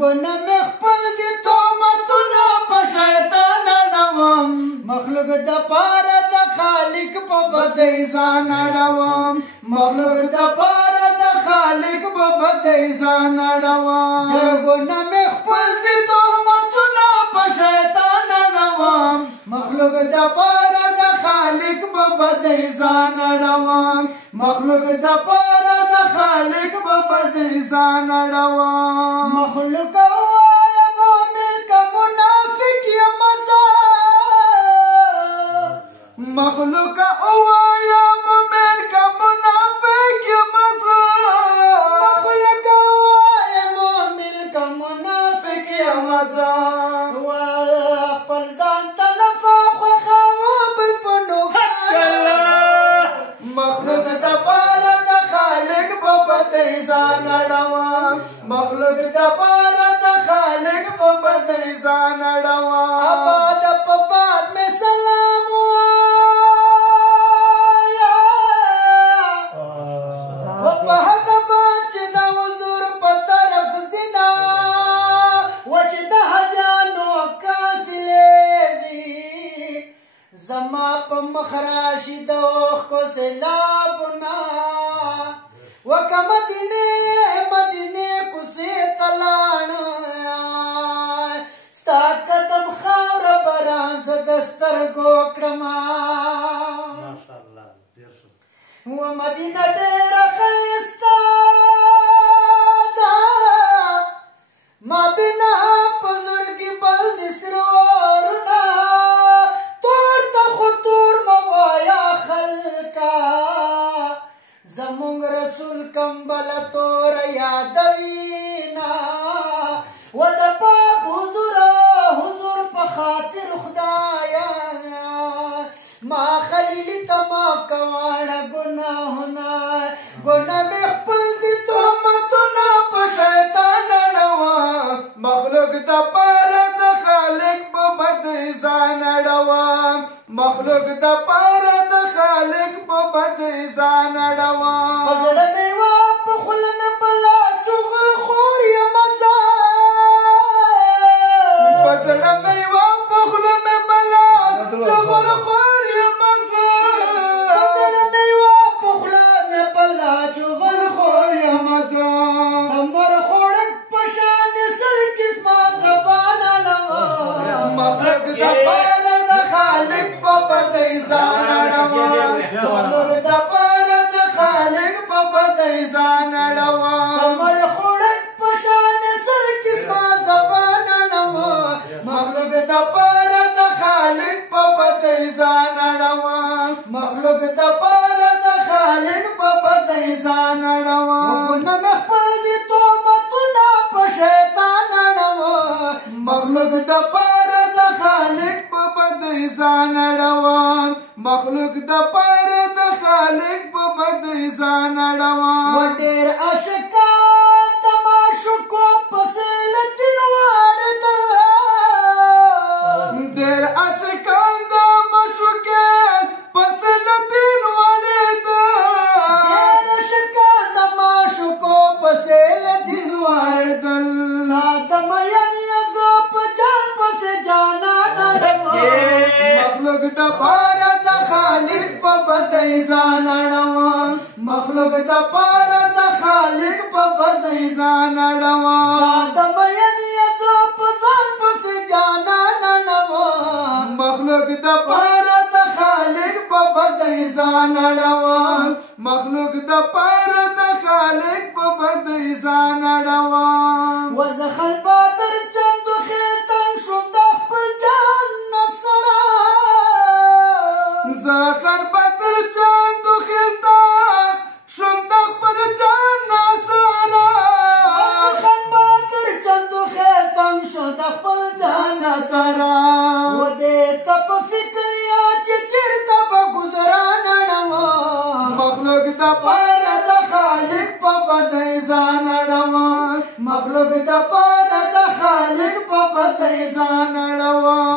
ګونه مې خپل دي تهمتونه په شیطان اړوم مخلوق دپاره د خالق په بدۍ ځان اړوم مخلوق دپاره د خالق په بدۍ ځان اړوم ګونه مې خپل دي تهمتونه په شیطان اړوم مخلوق دپاره د خالق په بدۍ ځان اړوم مخلوق دپاره د خالق په بدۍ ځان اړوم مخلوق وایا مؤمن که منافق یم زه مخلوق وایا مؤمن که منافق یم زه مخلوق وایا مؤمن که منافق یم زه خپل ځان ته نفع خوښوه بل په نقصان مخلوق دپاره د خالق په بدۍ ځان اړوم مخلوق دپاره د خالق په بدۍ ځان اړوم آباد په باد مې سلام وایا و په هغه باد چې د حضور په طرف ځینه و چې د حجانو قافلې ځي زما په مخ راشي د اوښکو سیلابونه وکه مدینې کوڅې ته لاړم ستا قدم خاوره باران زه د سترګو کړمه و مدینه ډېره ښایسته ده ما بنا په زړه کې بل د سرو اورونه تور ته خو تور مه وایه خلکه زمونږ رسول کمبله توره یادوینه و د پاک حضور په خاطر خدایه ما خلیلي ته معاف کواړه ګناهونه ګناه مې خپل دي تهمتونه په شیطان اړوم مخلوق دپاره د خالق په بدۍ ځان اړوم مخلوق دپاره د خالق په بدۍ ځان اړوم په زړه مې وه په خوله مې بلا چغل خور یم زه په زړه مې وه په خوله مې بلا چغل خور یم زه په زړه مې وه په خوله مې بلا چغل خور یم زه نمبر خوړک په شان سل قسمه زبان اړوم مخلوق دپاره د خالق په بدۍ ځان اړوم مخلوق دپاره د خالق په بدۍ ځان اړوم نمبر خوړک په شان سل قسمه زبان اړوم مخلوق دپاره د خالق په بدۍ ځان اړوم مخلوق دپاره د خالق په بدۍ ځان اړوم ګونه مې خپل دي تهمتونه په شیطان اړوم مخلوق دپاره د خالق په بدۍ ځان اړوم مخلوق دپاره د خالق په بدۍ ځان اړوم و ډېر عاشقان د معشوقو پسې لټین واړده ډېر عاشقان د معشوقان پسې لټین واړده ډېر عاشقان د معشوقو پسې لټین واړدل ساده مین یې زه په جان پسې جانان اړوم مخلوق دپاره د خالق په بدۍ ځان اړوم مخلوق دپاره د خالق په بدۍ ځان اړوم ساده مین یې زه په ځان پسې جانان اړوم مخلوق دپاره د خالق په بدۍ ځان اړوم مخلوق دپاره د خالق په بدۍ ځان اړوم و زه خلبادر چندو خیتن شوم د خپل جان سره زه خلبادر چندو خیتن شوم د خپل جان سره زه خلبادر چندو خیتن شوم د خپل جان سره و دې ته په فکر یا چې چېرته به ګذران اړوم مخلوق دپاره د خالق په بدۍ ځان اړوم مخلوق دپاره د خالق په بدۍ ځان اړوم